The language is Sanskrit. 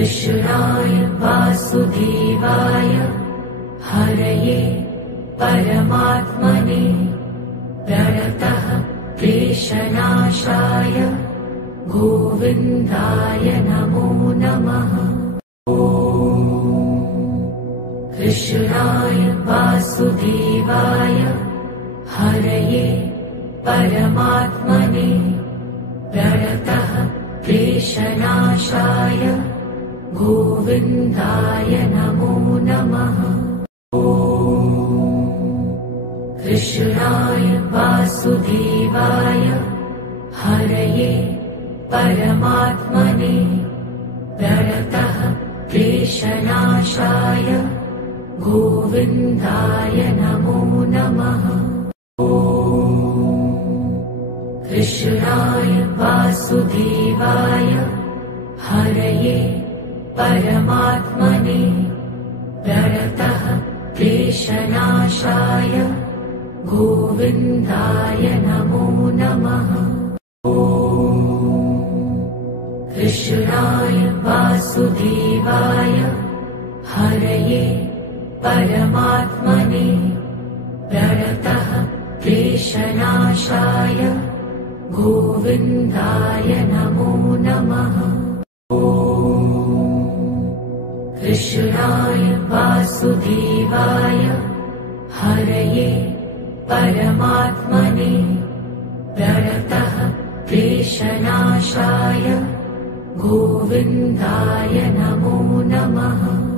कृष्णाय वासुदेवाय हरये परमात्मने प्रणतः क्लेशनाशाय गोविन्दाय नमो नमः। कृष्णाय वासुदेवाय हरये परमात्मने प्रणतः क्लेशनाशाय गोविन्दाय नमो नमः। कृष्णाय वासुदेवाय हरये परमात्मने प्रणतः क्लेशनाशाय गोविन्दाय नमो नमः। कृष्णाय वासुदेवाय हरये परमात्मने प्रणतः क्लेशनाशाय गोविन्दाय नमो नमः। कृष्णाय वासुदेवाय हरये परमात्मने प्रणतः क्लेशनाशाय गोविन्दाय नमो नमः। कृष्णाय वासुदेवाय हरये परमात्मने प्रणतः क्लेशनाशाय गोविन्दाय नमो नमः।